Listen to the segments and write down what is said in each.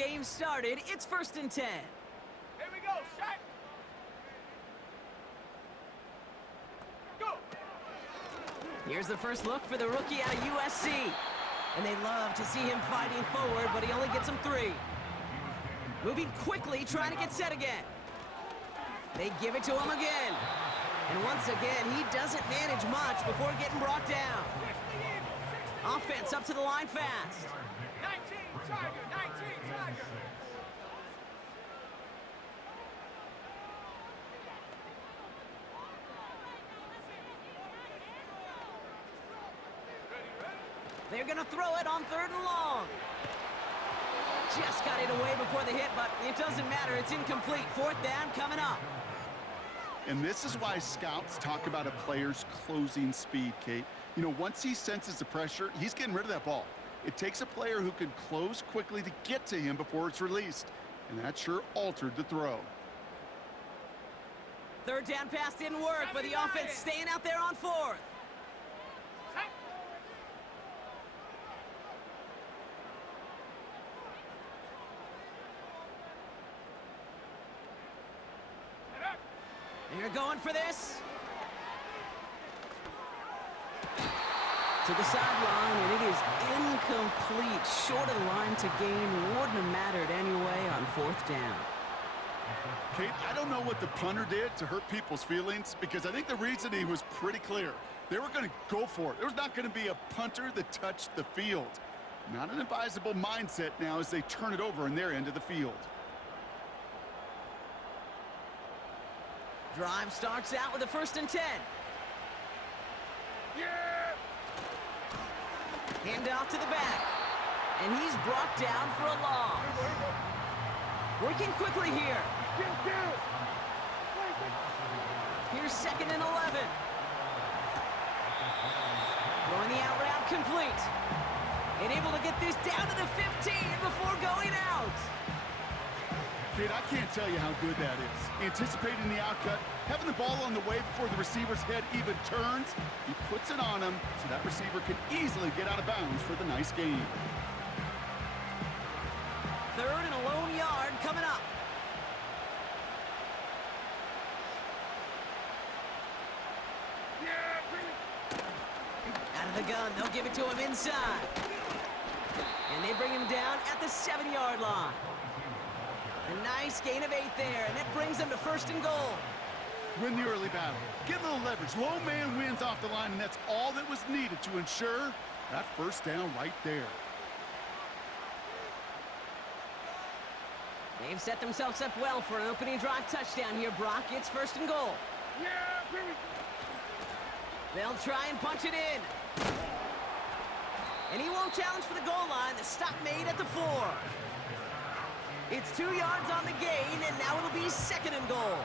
game started. It's 1st and 10. Here we go, shot. Go. Here's the first look for the rookie out of USC. And they love to see him fighting forward, but he only gets him 3. Moving quickly, trying to get set again. They give it to him again. And once again, he doesn't manage much before getting brought down. Offense up to the line fast. 19, Tiger, 19, Tiger. They're going to throw it on 3rd and long. Just got it away before the hit, but it doesn't matter. It's incomplete. 4th down coming up. And this is why scouts talk about a player's closing speed, Kate. You know, once he senses the pressure, he's getting rid of that ball. It takes a player who can close quickly to get to him before it's released. And that sure altered the throw. 3rd down pass didn't work, but the offense staying out there on 4th. They're going for this. To the sideline, and it is incomplete. Short of the line to gain. Wouldn't have mattered anyway on 4th down. Kate, I don't know what the punter did to hurt people's feelings, because I think the reasoning was pretty clear. They were going to go for it. There was not going to be a punter that touched the field. Not an advisable mindset now as they turn it over in their end of the field. Drive starts out with a 1st and 10. Yeah. Hand off to the back. And he's brought down for a loss. Working quickly here. Here's 2nd and 11. Throwing the out route complete. And able to get this down to the 15 before going out. Kate, I can't tell you how good that is. Anticipating the outcut, having the ball on the way before the receiver's head even turns, he puts it on him so that receiver can easily get out of bounds for the nice gain. 3rd and a lone yard coming up. Out of the gun, they'll give it to him inside. And they bring him down at the 7-yard line. A nice gain of 8 there, and it brings them to 1st and goal. Win the early battle. Get a little leverage. Low man wins off the line, and that's all that was needed to ensure that 1st down right there. They've set themselves up well for an opening drive touchdown here, Brock. It's 1st and goal. They'll try and punch it in. And he won't challenge for the goal line. The stop made at the 4. It's 2 yards on the gain, and now it'll be 2nd and goal.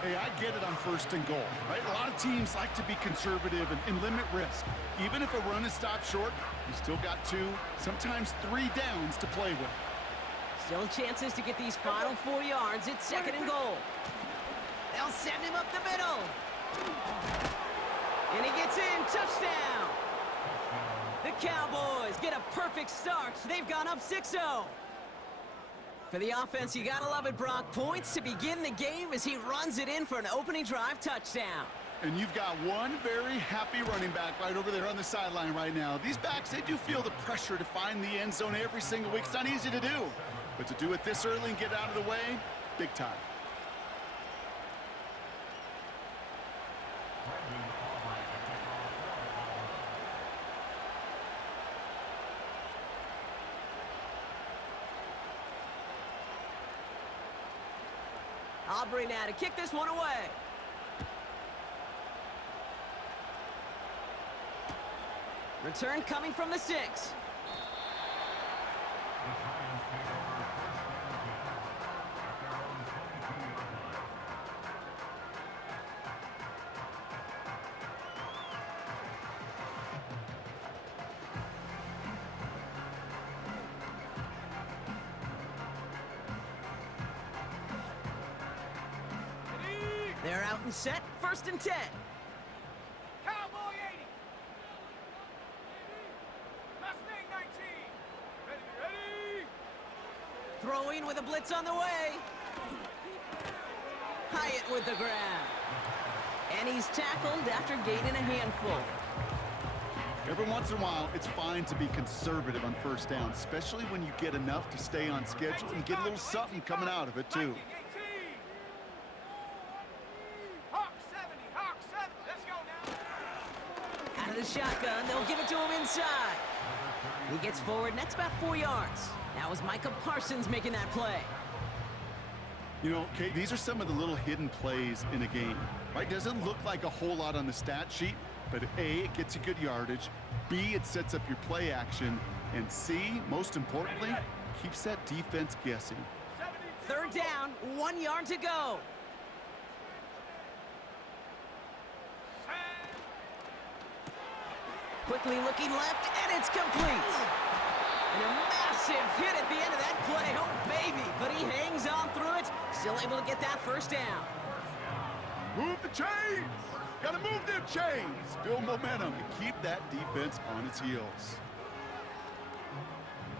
Hey, I get it on 1st and goal, right? A lot of teams like to be conservative and limit risk. Even if a run is stopped short, you still got 2, sometimes 3 downs to play with. Still chances to get these final 4 yards. It's 2nd and goal. They'll send him up the middle. And he gets in. Touchdown. The Cowboys get a perfect start. They've gone up 6-0. For the offense, you gotta love it, Brock. Points to begin the game as he runs it in for an opening drive touchdown. And you've got one very happy running back right over there on the sideline right now. These backs, they do feel the pressure to find the end zone every single week. It's not easy to do. But to do it this early and get out of the way, big time. Aubrey now to kick this one away. Return coming from the 6. They're out and set. 1st and 10. Cowboy 80. Mustang 19. Ready, ready. Throwing with a blitz on the way. Hyatt with the grab. And he's tackled after gaining a handful. Every once in a while, it's fine to be conservative on first down, especially when you get enough to stay on schedule and get a little something coming out of it, too. Hawk 70, Hawk 70. Let's go now. Out of the shotgun, they'll give it to him inside. He gets forward, and that's about 4 yards. That was Micah Parsons making that play. You know, Kate, these are some of the little hidden plays in a game, right? Doesn't look like a whole lot on the stat sheet, but A, it gets you good yardage, B, it sets up your play action, and C, most importantly, keeps that defense guessing. 3rd down, 1 yard to go. Quickly looking left, and it's complete. And a massive hit at the end of that play. Oh, baby. But he hangs on through it. Still able to get that 1st down. Move the chains! Gotta move them chains! Build momentum and keep that defense on its heels.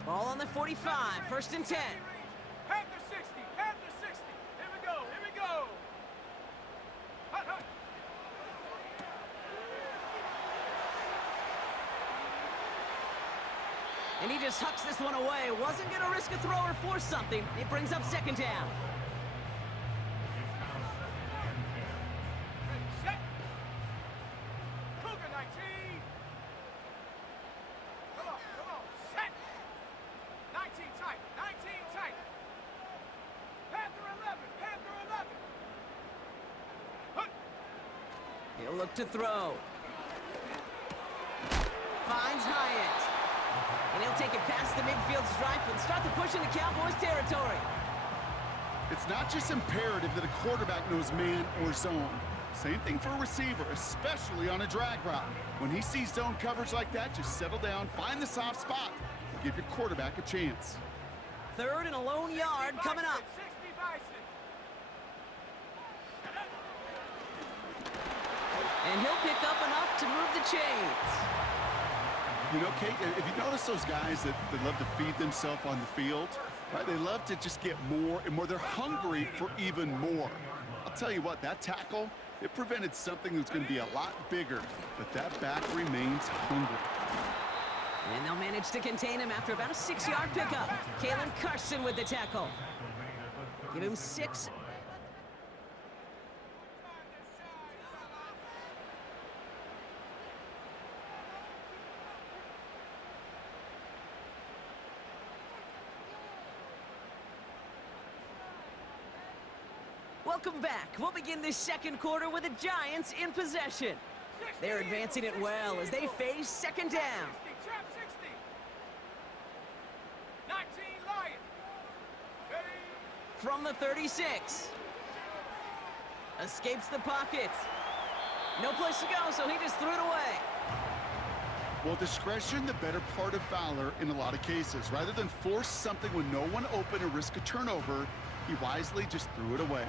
Ball on the 45, 1st and 10. Panther 60, Panther 60. Here we go, here we go. Hut, hut. And he just hucks this one away. Wasn't going to risk a throw or force something. It brings up 2nd down. Ready, set. Cougar 19. Come on, set. 19 tight, 19 tight. Panther 11, Panther 11. Hut. He'll look to throw. Finds Hyatt. And he'll take it past the midfield stripe and start the push into Cowboys territory. It's not just imperative that a quarterback knows man or zone. Same thing for a receiver, especially on a drag route. When he sees zone coverage like that, just settle down, find the soft spot, and give your quarterback a chance. 3rd and a lone yard coming up. 60 Bison. And he'll pick up enough to move the chains. You know, Kate, if you notice those guys that love to feed themselves on the field, right? They love to just get more and more. They're hungry for even more. I'll tell you what, that tackle, it prevented something that's going to be a lot bigger, but that back remains hungry. And they'll manage to contain him after about a 6-yard pickup. Kalen Carson with the tackle. Give him 6. Welcome back. We'll begin this 2nd quarter with the Giants in possession. They're advancing it well as they face 2nd down. 60, trap 60. 19 Lion. Ready. From the 36. Escapes the pocket. No place to go, so he just threw it away. Well, discretion, the better part of valor in a lot of cases. Rather than force something when no one open or risk a turnover, he wisely just threw it away.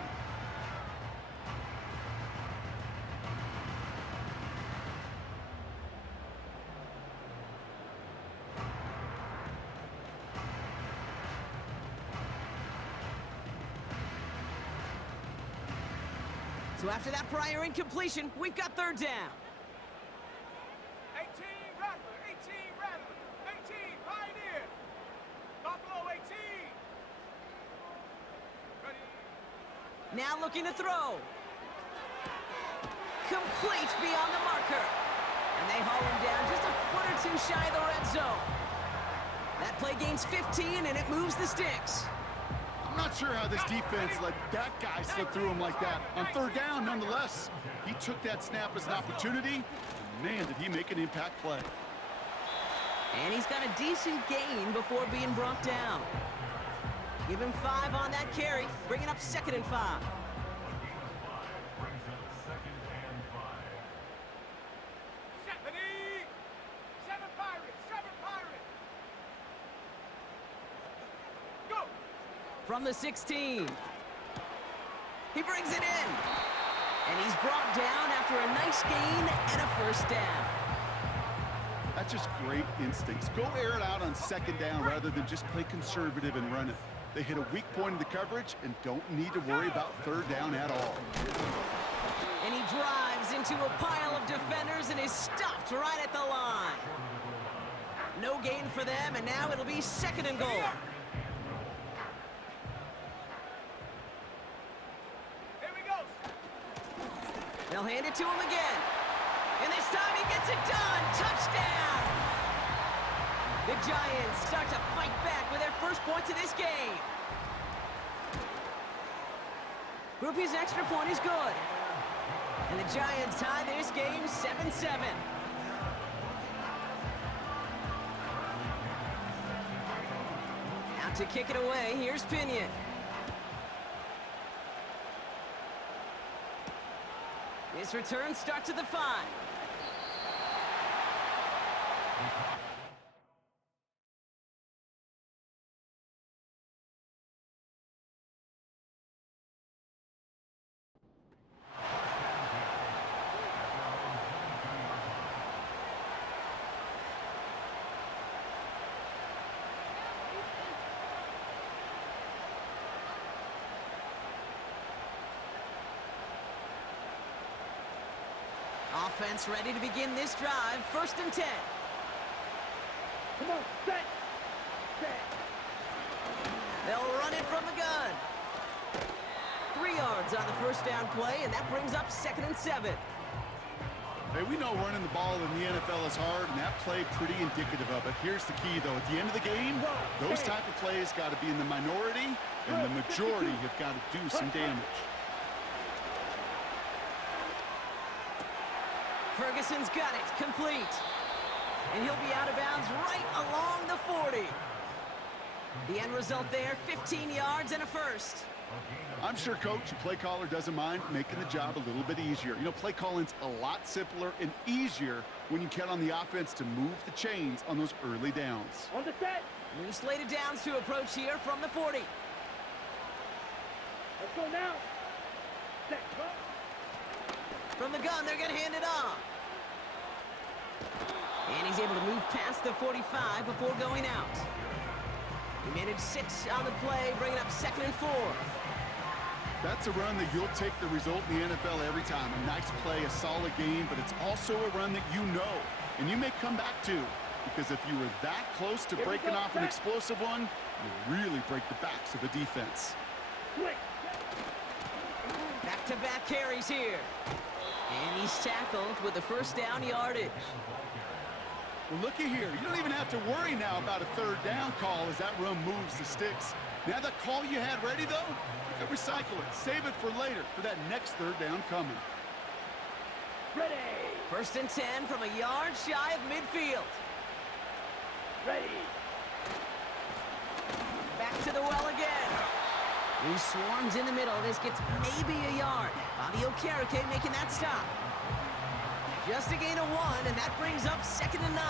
So after that prior incompletion, we've got 3rd down. 18 Rattler, 18 Rattler, 18 Pioneer. Buffalo 18. Ready. Now looking to throw. Complete beyond the marker. And they haul him down just a foot or 2 shy of the red zone. That play gains 15 and it moves the sticks. I'm not sure how this defense let that guy slip through him like that. On 3rd down, nonetheless, he took that snap as an opportunity. And man, did he make an impact play. And he's got a decent gain before being brought down. Give him 5 on that carry, bringing up 2nd and 5. 7 Pirates, 7 Pirates. Go. From the 16. He brings it in. And he's brought down after a nice gain and a 1st down. That's just great instincts. Go air it out on 2nd down rather than just play conservative and run it. They hit a weak point in the coverage and don't need to worry about third down at all. And he drives into a pile of defenders and is stopped right at the line. No gain for them, and now it'll be 2nd and goal. Here we go. They'll hand it to him again. And this time he gets it done. Touchdown! The Giants start to fight back with their first points of this game. Groupie's extra point is good. And the Giants tie this game 7-7. Out to kick it away, here's Pinion. This return starts at the 5. Offense ready to begin this drive. 1st and 10. Come on, set. They'll run it from the gun. 3 yards on the first down play, and that brings up 2nd and 7. Hey, we know running the ball in the NFL is hard, and that play pretty indicative of it. Here's the key, though. At the end of the game, those type of plays got to be in the minority, and the majority have got to do some damage. Ferguson's got it, complete. And he'll be out of bounds right along the 40. The end result there, 15 yards and a first. I'm sure coach and play caller doesn't mind making the job a little bit easier. You know, play calling's a lot simpler and easier when you count on the offense to move the chains on those early downs. On the set. New slated downs to approach here from the 40. Let's go now. Set. From the gun, they're going to hand it off. And he's able to move past the 45 before going out. He managed 6 on the play, bringing up 2nd and 4. That's a run that you'll take the result in the NFL every time. A nice play, a solid game, but it's also a run that you know, and you may come back to, because if you were that close to breaking off an explosive one, you really break the backs of the defense. Back-to-back carries here. And he's tackled with the first down yardage. Well, looky here. You don't even have to worry now about a third down call as that run moves the sticks. Now that call you had ready, though, you can recycle it. Save it for later for that next third down coming. Ready. 1st and 10 from a yard shy of midfield. Ready. Back to the well again. He swarms in the middle. This gets maybe a yard. Bobby Okereke making that stop. Just a gain of 1, and that brings up 2nd and 9.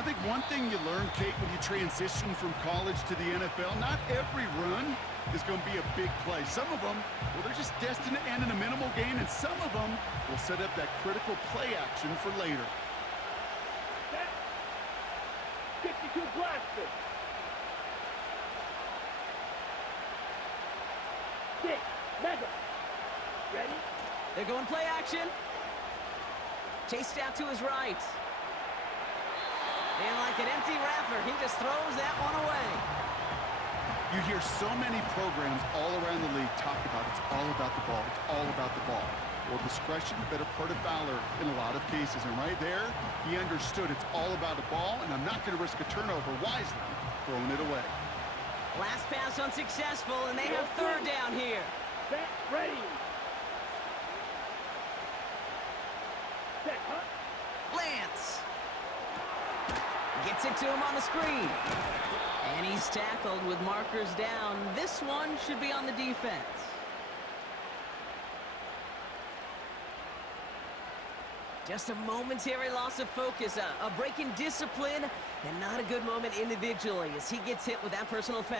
I think one thing you learn, Kate, when you transition from college to the NFL, not every run is going to be a big play. Some of them, well, they're just destined to end in a minimal gain, and some of them will set up that critical play action for later. Set. 62 blaster. 6. Mega. Ready? They're going play action. Chased out to his right. And like an empty wrapper, he just throws that one away. You hear so many programs all around the league talk about it's all about the ball. It's all about the ball. Well, discretion, the better part of valor in a lot of cases. And right there, he understood it's all about the ball, and I'm not going to risk a turnover wisely, throwing it away. Last pass unsuccessful, and they have third down here. Set. Ready. Set. Huh? Lance gets it to him on the screen. And he's tackled with markers down. This one should be on the defense. Just a momentary loss of focus, a break in discipline, and not a good moment individually as he gets hit with that personal foul.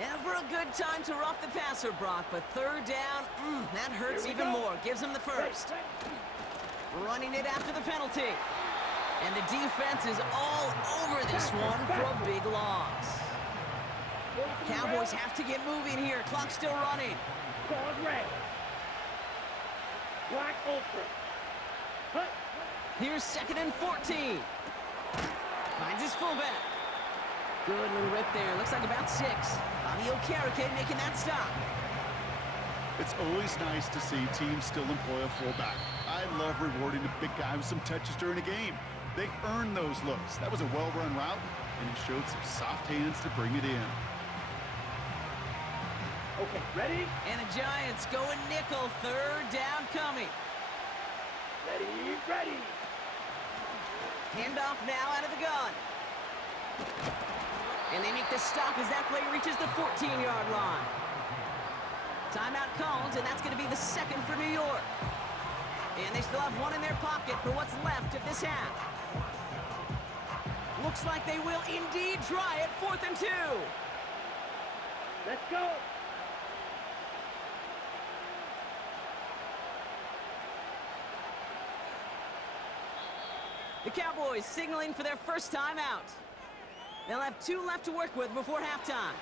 Never a good time to rough the passer, Brock, but third down, that hurts even more. Gives him the first. Running it after the penalty. And the defense is all over this one for a big loss. Cowboys have to get moving here. Clock's still running. Cause red. Black ultra. Hut. Here's 2nd and 14. Finds his fullback. Good little rip there. Looks like about 6. Bobby Okereke making that stop. It's always nice to see teams still employ a fullback. I love rewarding a big guy with some touches during a game. They earn those looks. That was a well-run route, and he showed some soft hands to bring it in. Okay, ready? And the Giants going nickel. Third down coming. Ready. Handoff now out of the gun. And they make the stop as that play reaches the 14-yard line. Timeout called, and that's going to be the 2nd for New York. And they still have one in their pocket for what's left of this half. Looks like they will indeed try it. 4th and 2. Let's go. The Cowboys signaling for their first time out. They'll have 2 left to work with before halftime.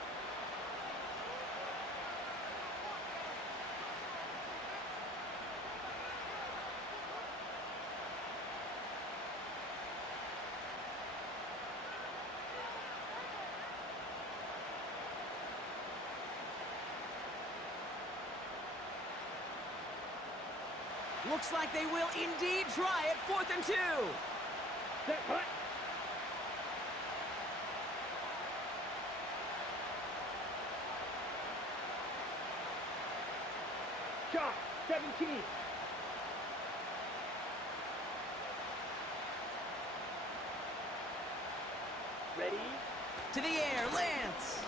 Looks like they will indeed try it. 4th and 2. Set, hut. Shot, 17. Ready? To the air, Lance.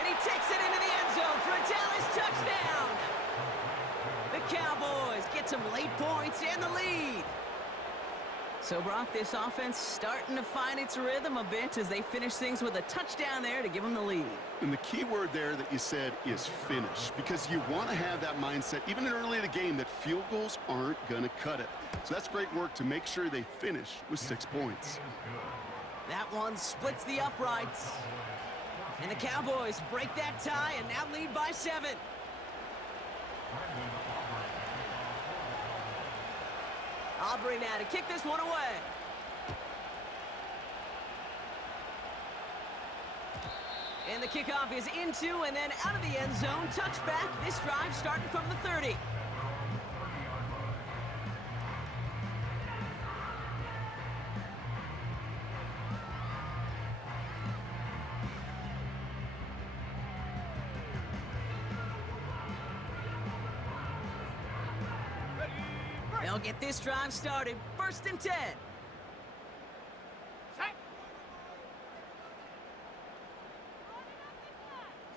And he takes it into the end zone for a Dallas touchdown. The Cowboys get some late points and the lead. So, Brock, this offense starting to find its rhythm a bit as they finish things with a touchdown there to give them the lead. And the key word there that you said is finish, because you want to have that mindset, even early in the game, that field goals aren't going to cut it. So that's great work to make sure they finish with 6 points. That one splits the uprights. And the Cowboys break that tie and now lead by 7. Aubrey now to kick this one away. And the kickoff is into and then out of the end zone. Touchback. This drive starting from the 30. They'll get this drive started. 1st and 10. Set.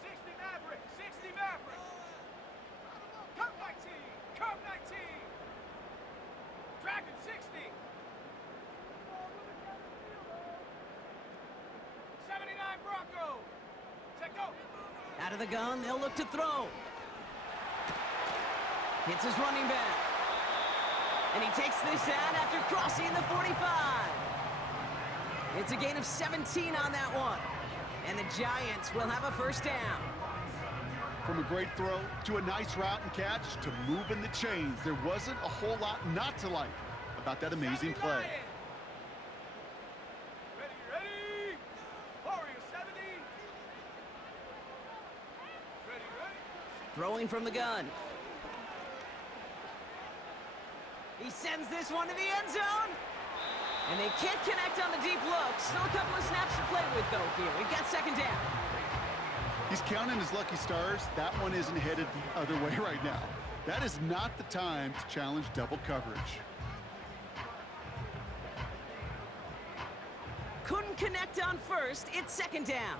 60 Maverick. 60 Maverick. Curve 19. Curve 19. Dragon 60. 79 Bronco. Set, go. Out of the gun, they'll look to throw. Hits his running back. And he takes this out after crossing the 45. It's a gain of 17 on that one. And the Giants will have a first down. From a great throw to a nice route and catch to moving the chains, there wasn't a whole lot not to like about that amazing play. Ready. Warrior 70. Ready. Throwing from the gun. He sends this one to the end zone. And they can't connect on the deep look. Still a couple of snaps to play with, though, here. We've got 2nd down. He's counting his lucky stars. That one isn't headed the other way right now. That is not the time to challenge double coverage. Couldn't connect on first. It's 2nd down.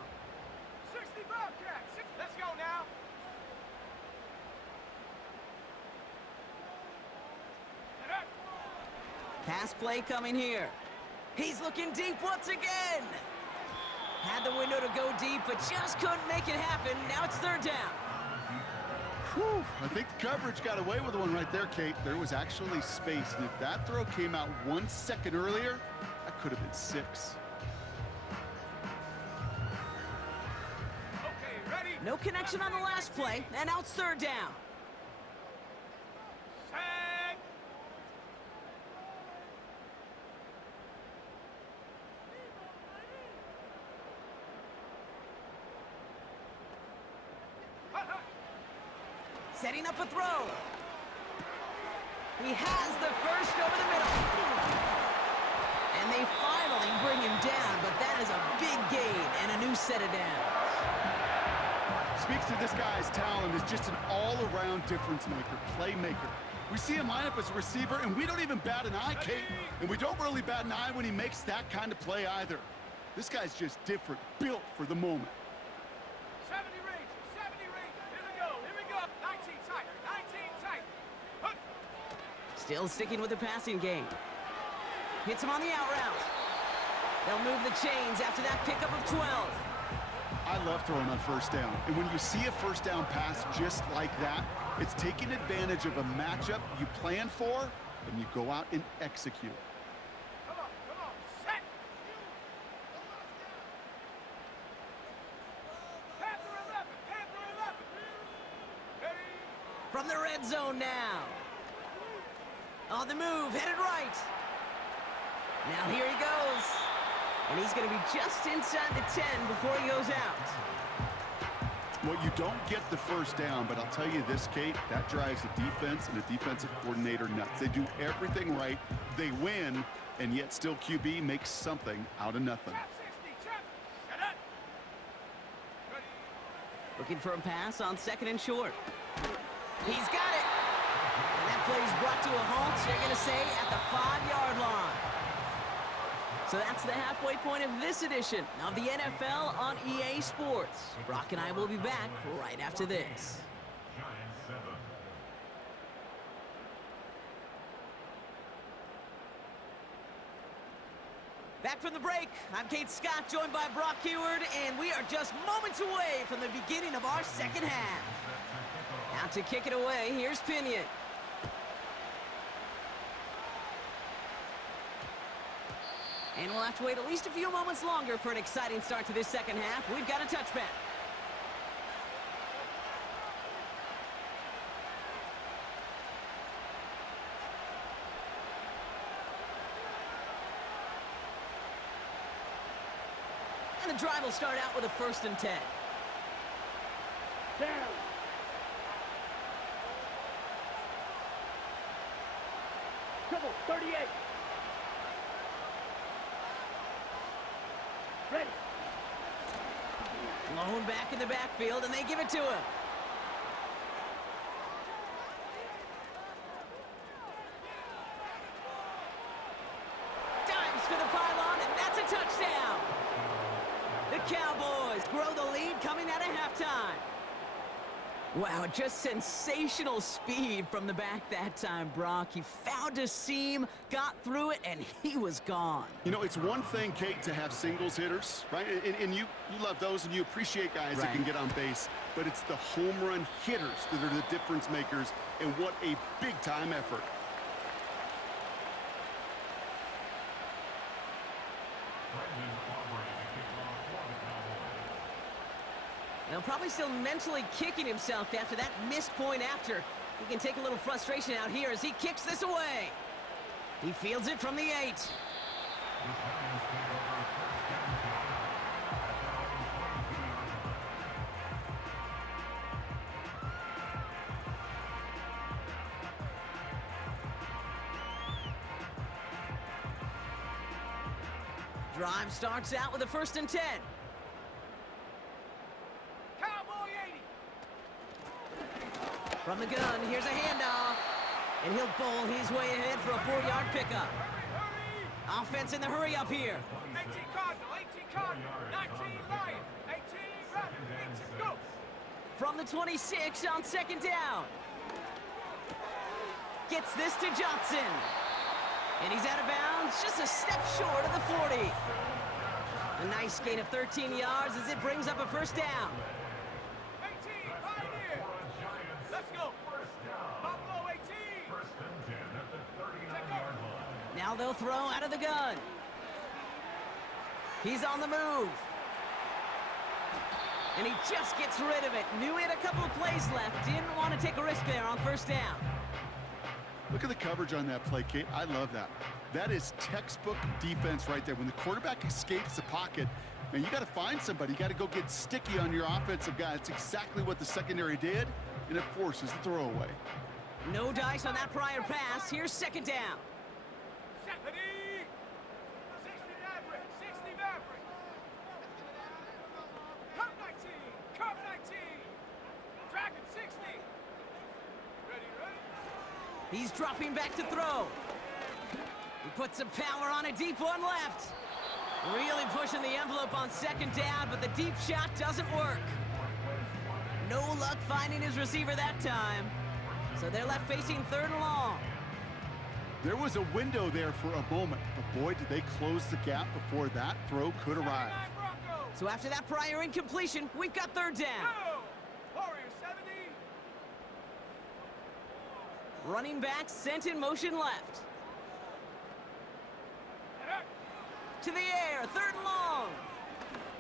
60 Bobcats. Let's go now. Pass play coming here. He's looking deep once again. Had the window to go deep, but just couldn't make it happen. Now it's third down. Whew, I think the coverage got away with one right there, Kate. There was actually space, and if that throw came out 1 second earlier, that could have been 6. Okay, ready? No connection on the last play, and now it's third down. Set. Hut, hut. Setting up a throw. He has the first over the middle. And they finally bring him down, but that is a big gain and a new set of downs. Speaks to this guy's talent as just an all-around difference maker, playmaker. We see him line up as a receiver, and we don't even bat an eye, Kate. And we don't really bat an eye when he makes that kind of play either. This guy's just different, built for the moment. 70 range, 70 range. Here we go, 19 tight, 19 tight. Hut. Still sticking with the passing game. Hits him on the out route. They'll move the chains after that pickup of 12. I love throwing on first down. And when you see a first down pass just like that, it's taking advantage of a matchup you plan for, and you go out and execute. Come on, set. Panther 11. Ready? From the red zone now. On the move, headed right. Now here he goes. And he's going to be just inside the 10 before he goes out. Well, you don't get the first down, but I'll tell you this, Kate, that drives a defense and a defensive coordinator nuts. They do everything right, they win, and yet still QB makes something out of nothing. Trap 60, trap. Set up. Ready? Looking for a pass on second and short. He's got it. And that play is brought to a halt, you're going to say, at the 5-yard line. So that's the halfway point of this edition of the NFL on EA Sports. Brock and I will be back right after this. Back from the break, I'm Kate Scott, joined by Brock Heward, and we are just moments away from the beginning of our second half. Out to kick it away, here's Pinion. And we'll have to wait at least a few moments longer for an exciting start to this second half. We've got a touchback. And the drive will start out with a 1st and 10. Down. Triple 38. Ready. Blown back in the backfield, and they give it to him. Dives for the pylon, and that's a touchdown. The Cowboys grow the lead coming out of halftime. Wow, just sensational speed from the back that time, Brock. He found a seam, got through it, and he was gone. You know, it's one thing, Kate, to have singles hitters, right? And you love those, and you appreciate guys that can get on base. But it's the home run hitters that are the difference makers, and what a big-time effort. Now, probably still mentally kicking himself after that missed point after. He can take a little frustration out here as he kicks this away. He fields it from the 8. Drive starts out with a 1st and 10. Cowboy 80. From the gun, here's a handoff. And he'll bowl his way ahead for a 4-yard pickup. Hurry. Offense in the hurry up here. 18 Cardinal, 18 Cardinal, 19 Lion, 18 Rabbit, 18 go. From the 26 on 2nd down. Gets this to Johnson. And he's out of bounds, just a step short of the 40. A nice gain of 13 yards as it brings up a first down. 18, Pioneer. Let's go. Buffalo 18. Take over. Now they'll throw out of the gun. He's on the move. And he just gets rid of it. Knew he had a couple of plays left. Didn't want to take a risk there on first down. Look at the coverage on that play, Kate. I love that. That is textbook defense right there. When the quarterback escapes the pocket, man, you got to find somebody. You got to go get sticky on your offensive guy. That's exactly what the secondary did, and it forces the throwaway. No dice on that prior pass. Here's second down. 70. 60 Maverick. 60 Maverick. Cup 19. Cup 19. Dragon 60. Ready, ready? He's dropping back to throw. He puts some power on a deep one left. Really pushing the envelope on second down, but the deep shot doesn't work. No luck finding his receiver that time. So they're left facing third and long. There was a window there for a moment, but boy, did they close the gap before that throw could arrive. 79 Broncos. So after that prior incompletion, we've got third down. Go. Warriors 70. Running back sent in motion left. To the air, third and long.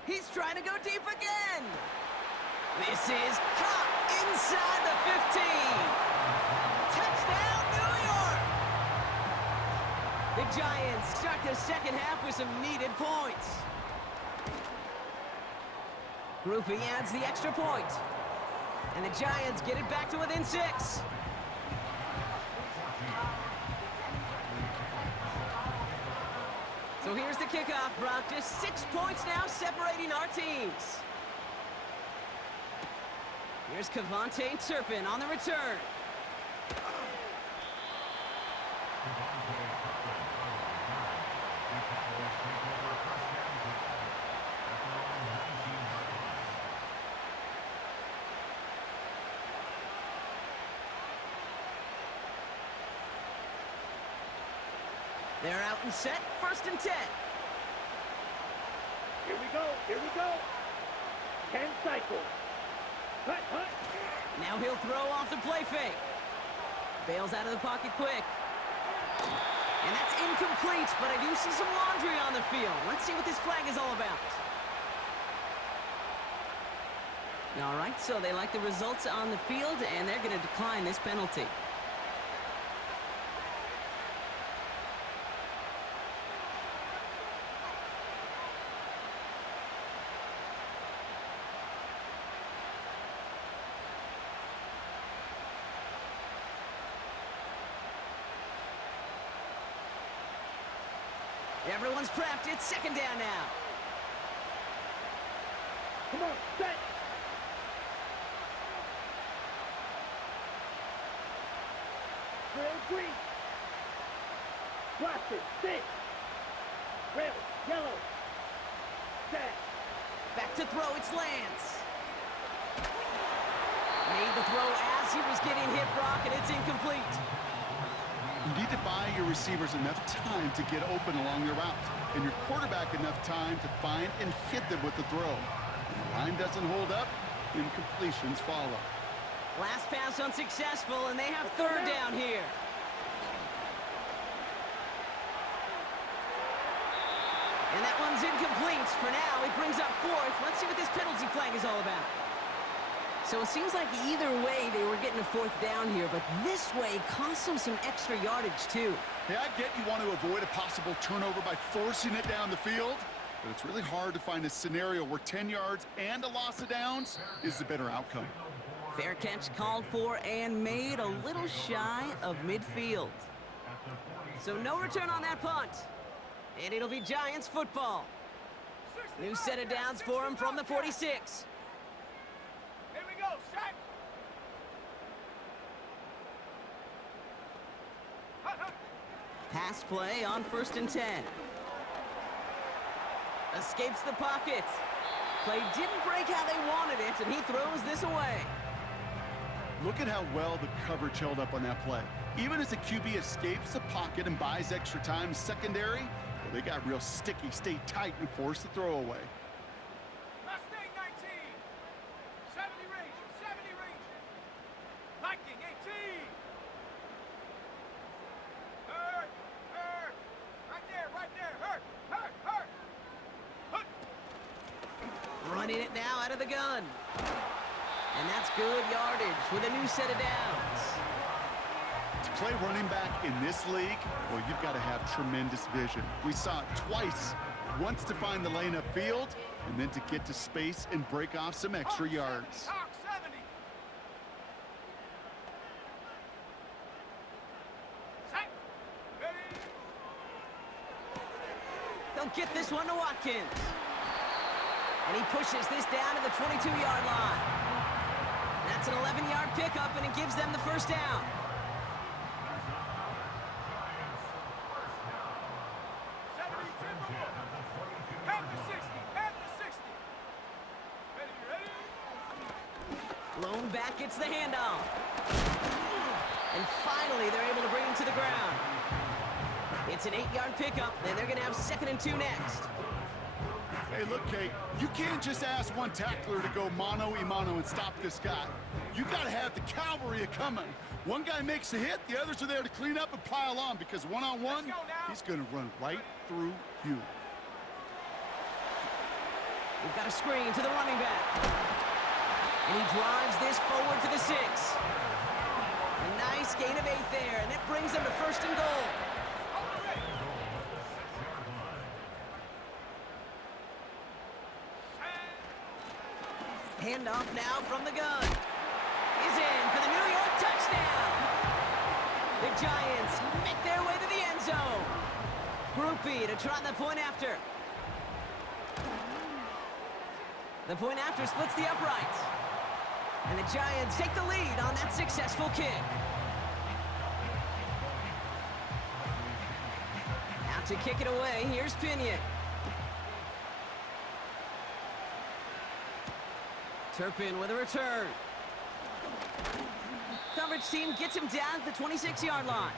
He's trying to go deep again. This is caught inside the 15. Touchdown, New York! The Giants start the second half with some needed points. Grouping adds the extra point. And the Giants get it back to within 6. So here's the kickoff, Brock. Just 6 points now separating our teams. Here's Cavante Turpin on the return. They're out and set, first and 10. Here we go. Here we go. 10 cycles. Hut, hut. Now he'll throw off the play fake. Bails out of the pocket quick. And that's incomplete, but I do see some laundry on the field. Let's see what this flag is all about. All right, so they like the results on the field, and they're going to decline this penalty. Everyone's prepped. It's second down now. Come on, set. Trail green. Blasted, 6. Rail, yellow. Set. Back to throw, it's Lance. Made the throw as he was getting hit, Brock, and it's incomplete. You need to buy your receivers enough time to get open along your route, and your quarterback enough time to find and hit them with the throw. When the line doesn't hold up, incompletions follow. Last pass unsuccessful, and they have third down here. And that one's incomplete. For now, it brings up fourth. Let's see what this penalty flag is all about. So it seems like either way they were getting a fourth down here, but this way cost them some extra yardage too. Hey, I get you want to avoid a possible turnover by forcing it down the field, but it's really hard to find a scenario where 10 yards and a loss of downs is the better outcome. Fair catch called for and made a little shy of midfield. So no return on that punt. And it'll be Giants football. New set of downs for him from the 46. Here we go, set. Hut, hut. Pass play on first and 10. Escapes the pocket. Play didn't break how they wanted it, and he throws this away. Look at how well the coverage held up on that play. Even as the QB escapes the pocket and buys extra time secondary, they got real sticky. Stay tight and force the throw away. Mustang 19. 70 Ranger, 70 Ranger. Viking 18. Hurt, hurt. Right there, hurt, hurt, hurt. Hurt. Running it now out of the gun. And that's good yardage with a new set of downs. To play running back in this league, well, you've got to have tremendous vision. We saw it twice. Once to find the lane upfield, and then to get to space and break off some extra yards. Hawk 70. Set. Ready. They'll get this one to Watkins. And he pushes this down to the 22-yard line. That's an 11-yard pickup, and it gives them the first down. Lone back gets the handoff. And finally, they're able to bring him to the ground. It's an 8-yard pickup, and they're going to have 2nd and 2 next. Hey, look, Kate, you can't just ask one tackler to go mano-a-mano and stop this guy. You got to have the cavalry coming. One guy makes a hit, the others are there to clean up and pile on, because one-on-one, he's going to run right through you. We've got a screen to the running back. And he drives this forward to the 6. A nice gain of 8 there, and that brings them to 1st and goal. Handoff now from the gun. Is in for the New York touchdown. The Giants make their way to the end zone. Groupie to try the point after. The point after splits the uprights. And the Giants take the lead on that successful kick. Out to kick it away, here's Pinion. Turpin with a return. Coverage team gets him down at the 26-yard line.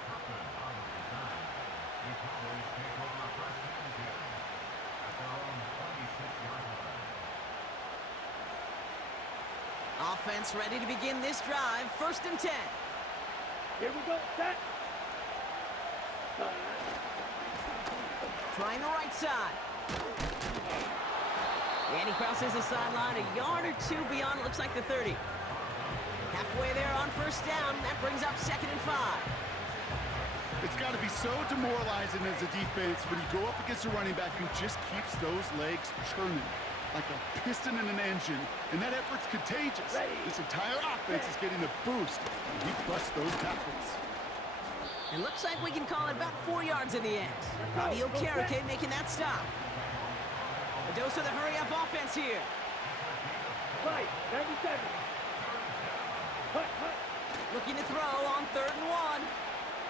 Offense ready to begin this drive. 1st and 10. Here we go, set. Trying the right side. And he crosses the sideline a yard or 2 beyond, it looks like the 30. Halfway there on 1st down. That brings up 2nd and 5. It's got to be so demoralizing as a defense when you go up against a running back who just keeps those legs churning like a piston in an engine, and that effort's contagious. This entire offense is getting a boost, and he busts those tackles. It looks like we can call it about 4 yards in the end. Fabio Carrique making that stop. A dose of the hurry-up offense here. Right, 97. Hut, hut. Looking to throw on 3rd and 1.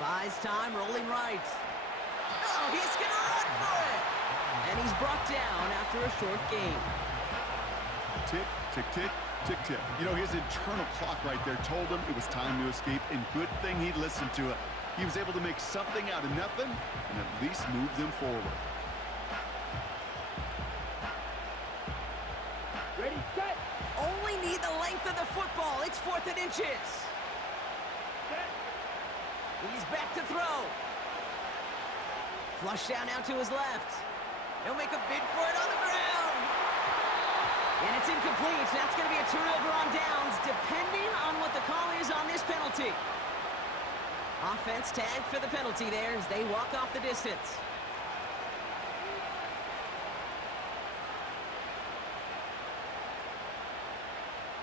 Buys time, rolling right. Oh, he's going to run for it! And he's brought down after a short game. Tick, tick, tick, tick, tick. You know, his internal clock right there told him it was time to escape, and good thing he listened to it. He was able to make something out of nothing and at least move them forward. Ready, set. Only need the length of the football. It's 4th and inches. Set. He's back to throw. Flush down now to his left. He'll make a bid for it on the ground. And it's incomplete. That's going to be a turnover on downs, depending on what the call is on this penalty. Offense tagged for the penalty there as they walk off the distance.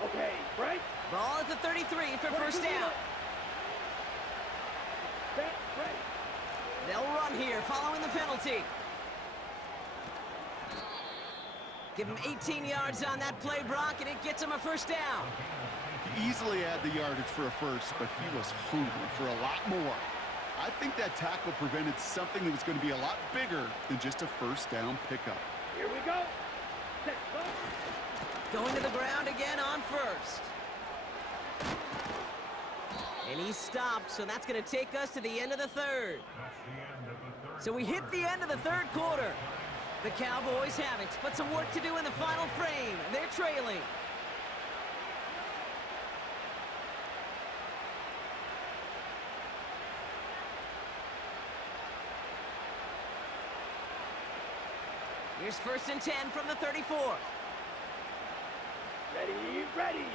Okay, right. Ball at the 33 for 1st down. Set, ready. They'll run here following the penalty. Give him 18 yards on that play, Brock, and it gets him a 1st down. He easily had the yardage for a first, but he was hungry for a lot more. I think that tackle prevented something that was going to be a lot bigger than just a 1st down pickup. Here we go. Set, go. Going to the ground again on 1st. And he stopped, so that's going to take us to the end of the 3rd. So we hit the end of the third quarter. The Cowboys have it, but some work to do in the final frame. They're trailing. Here's 1st and 10 from the 34. Ready.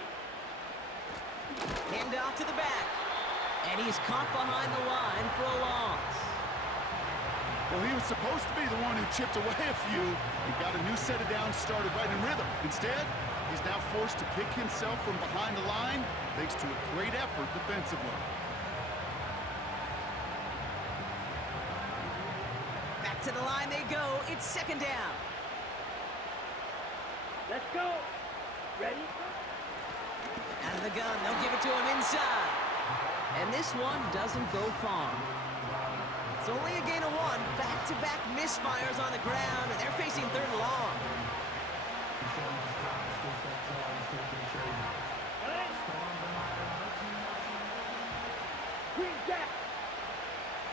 Hand off to the back. And he's caught behind the line for a loss. Well, he was supposed to be the one who chipped away a few and got a new set of downs started right in rhythm. Instead, he's now forced to pick himself from behind the line thanks to a great effort defensively. Back to the line they go. It's 2nd down. Let's go. Ready? Out of the gun, they'll give it to him inside. And this one doesn't go far. It's only a gain of 1. Back-to-back misfires on the ground, and they're facing 3rd and long. Green Jack.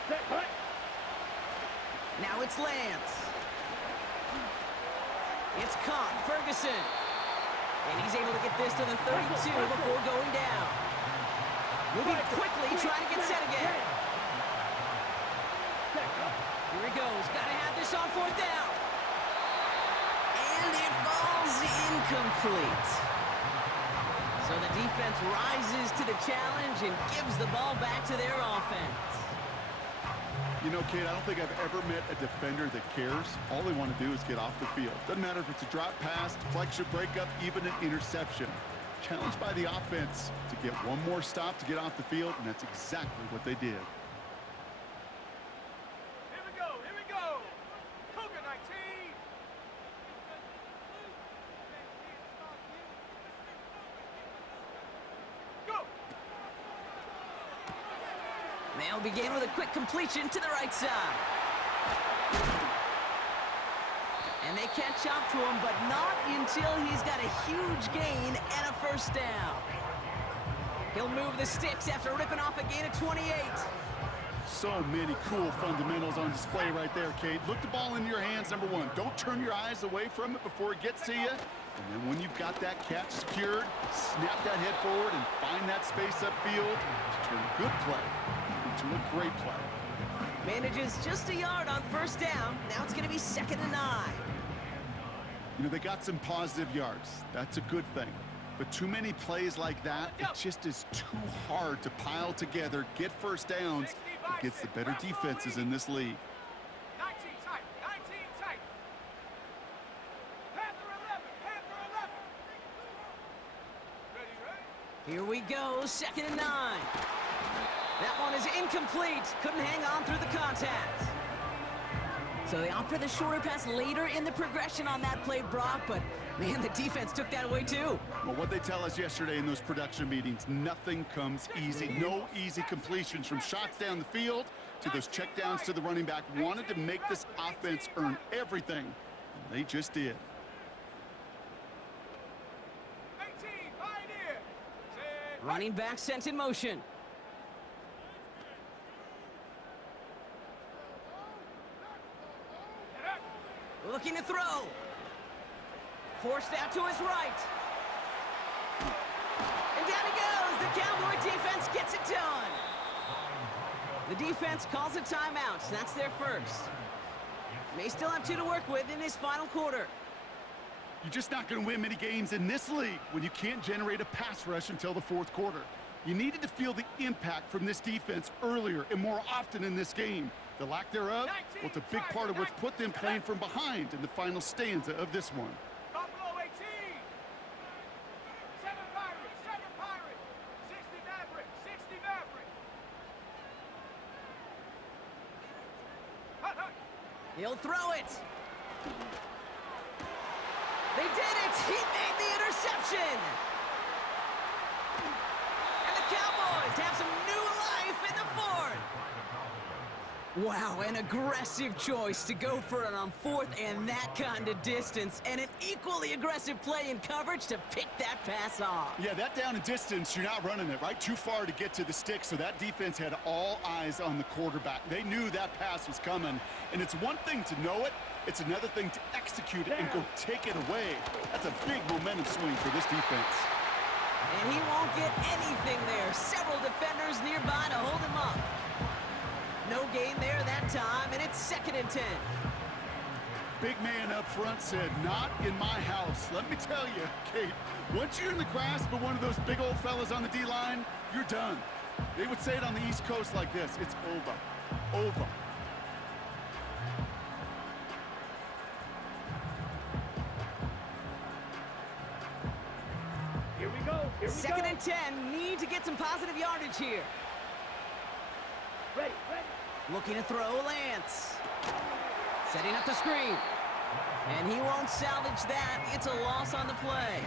Set hut. Now it's Lance. It's caught. Ferguson. And he's able to get this to the 32 before going down. Moving quickly, trying to get set again. Here he goes. Got to have this on 4th down. And it falls incomplete. So the defense rises to the challenge and gives the ball back to their offense. You know, Kate, I don't think I've ever met a defender that cares. All they want to do is get off the field. Doesn't matter if it's a drop pass, deflection, breakup, even an interception. Challenged by the offense to get one more stop to get off the field, and that's exactly what they did. Here we go. Cougar 19. Go. They'll begin with a quick completion to the right side. And they catch up to him, but not until he's got a huge gain and a 1st down. He'll move the sticks after ripping off a gain of 28. So many cool fundamentals on display right there, Kate. Look the ball into your hands, number 1. Don't turn your eyes away from it before it gets to you. And then when you've got that catch secured, snap that head forward and find that space upfield to turn a good play into a great play. Manages just a yard on 1st down. Now it's going to be 2nd and 9. You know, they got some positive yards. That's a good thing. But too many plays like that, it just is too hard to pile together, get 1st downs against the better defenses in this league. 19 tight. Panther 11. Ready. Here we go, 2nd and 9. That one is incomplete. Couldn't hang on through the contact. So they opt for the shorter pass later in the progression on that play, Brock, but man, the defense took that away too. Well, what they tell us yesterday in those production meetings, nothing comes easy. No easy completions from shots down the field to those checkdowns to the running back. Wanted to make this offense earn everything, and they just did. 18, Pioneer. Running back sent in motion. Looking to throw. Forced out to his right. And down he goes. The Cowboy defense gets it done. The defense calls a timeout. That's their 1st. May still have 2 to work with in this final quarter. You're just not going to win many games in this league when you can't generate a pass rush until the 4th quarter. You needed to feel the impact from this defense earlier and more often in this game. The lack thereof, well, it's a big part of what's put them playing from behind in the final stanza of this one. Buffalo 18. 7 Pirates. 60 Maverick. Hut. He'll throw it. They did it. He made the interception. And the Cowboys have some new life in the 4th. Wow, an aggressive choice to go for it on 4th and that kind of distance, and an equally aggressive play in coverage to pick that pass off. Yeah, that down and distance, you're not running it, right? Too far to get to the stick, so that defense had all eyes on the quarterback. They knew that pass was coming, and it's one thing to know it, it's another thing to execute it and go take it away. That's a big momentum swing for this defense. And he won't get anything there. Several defenders nearby to hold him up. No gain there that time, and it's 2nd and 10. Big man up front said, not in my house. Let me tell you, Kate, once you're in the grasp of one of those big old fellas on the D-line, you're done. They would say it on the East Coast like this, it's over, over. Here we go. Here we 2nd go. and 10, need to get some positive yardage here. Ready, ready. Looking to throw, Lance. Setting up the screen. And he won't salvage that. It's a loss on the play.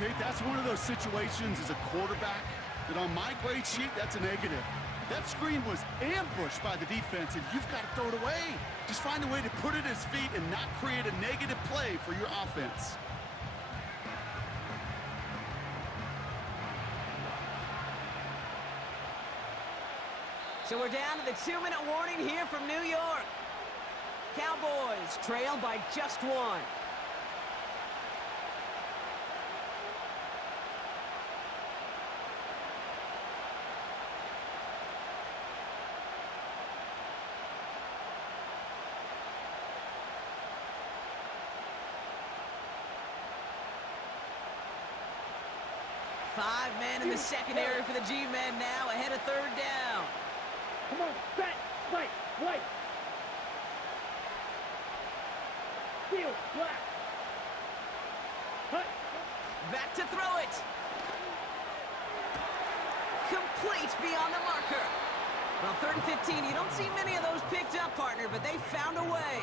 Kate, that's one of those situations as a quarterback that on my grade sheet, that's a negative. That screen was ambushed by the defense, and you've got to throw it away. Just find a way to put it at his feet and not create a negative play for your offense. So we're down to the 2-minute warning here from New York. Cowboys trail by just 1. Five men in the secondary for the G-men now, ahead of 3rd down. Come on, set, right, right. Field, black. Hut. Back to throw it. Complete beyond the marker. Well, 3rd and 15, you don't see many of those picked up, partner, but they found a way.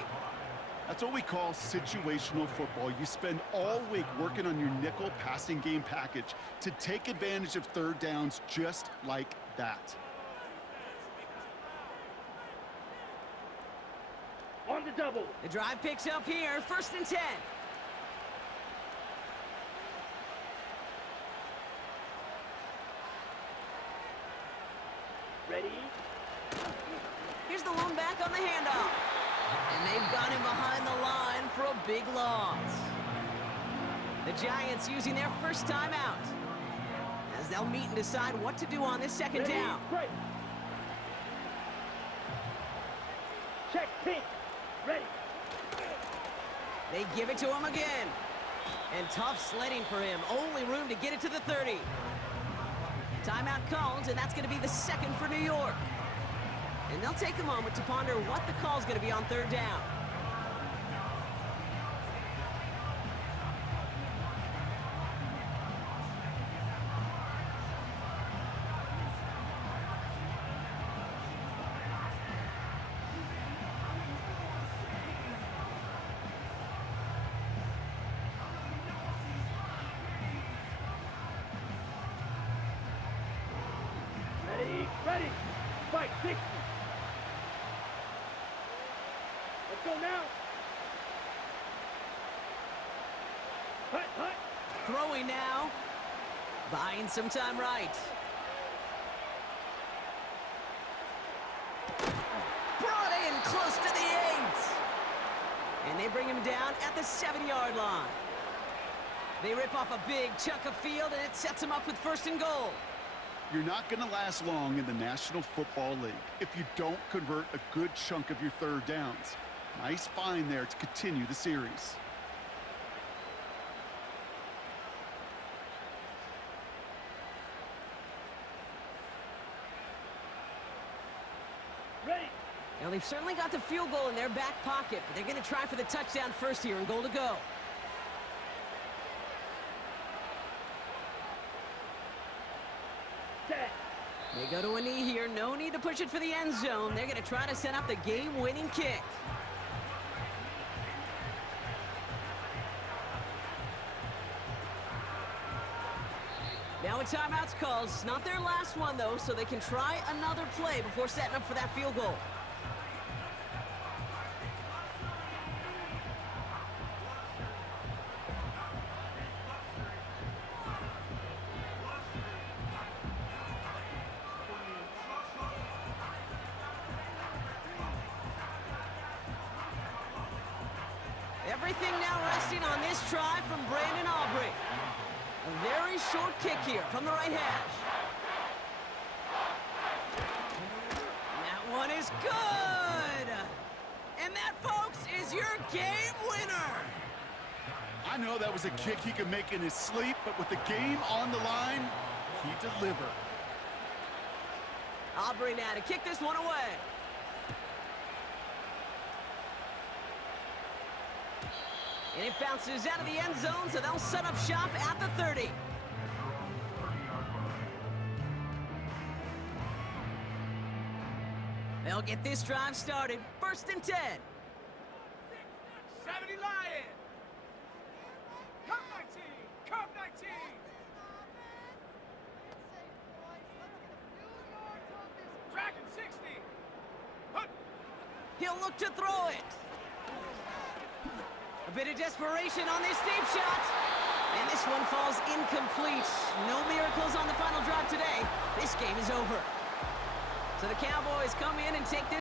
That's what we call situational football. You spend all week working on your nickel passing game package to take advantage of 3rd downs just like that. On the double. The drive picks up here, 1st and 10. Ready. Here's the lone back on the handoff. And they've got him behind the line for a big loss. The Giants using their first timeout as they'll meet and decide what to do on this 2nd down. Right. Check pink. Ready. They give it to him again. And tough sledding for him. Only room to get it to the 30. Timeout called, and that's going to be the 2nd for New York. And they'll take a moment to ponder what the call's going to be on 3rd down. Ready, ready. Fight, 60. Let's go now. Hut, hut. Throwing now. Buying some time right. Brought in close to the 8. And they bring him down at the 7-yard line. They rip off a big chunk of field, and it sets them up with 1st and goal. You're not going to last long in the National Football League if you don't convert a good chunk of your 3rd downs. Nice find there to continue the series. Ready. Now, they've certainly got the field goal in their back pocket, but they're going to try for the touchdown first here and goal to go. Set. They go to a knee here. No need to push it for the end zone. They're going to try to set up the game-winning kick. Now it's timeout's called. It's not their last one, though, so they can try another play before setting up for that field goal. Everything now resting on this try from Brandon Aubrey. A very short kick here from the right hash. That one is good! And that, folks, is your game winner! I know that was a kick he could make in his sleep, but with the game on the line, he delivered. Aubrey now to kick this one away. And it bounces out of the end zone, so they'll set up shop at the 30. They'll get this drive started. 1st and 10. 70 Lion. Cup 19. Cup 19. Dragon 60. Hut. He'll look to throw it. A bit of desperation on this deep shot. And this one falls incomplete. No miracles on the final drive today. This game is over. So the Cowboys come in and take this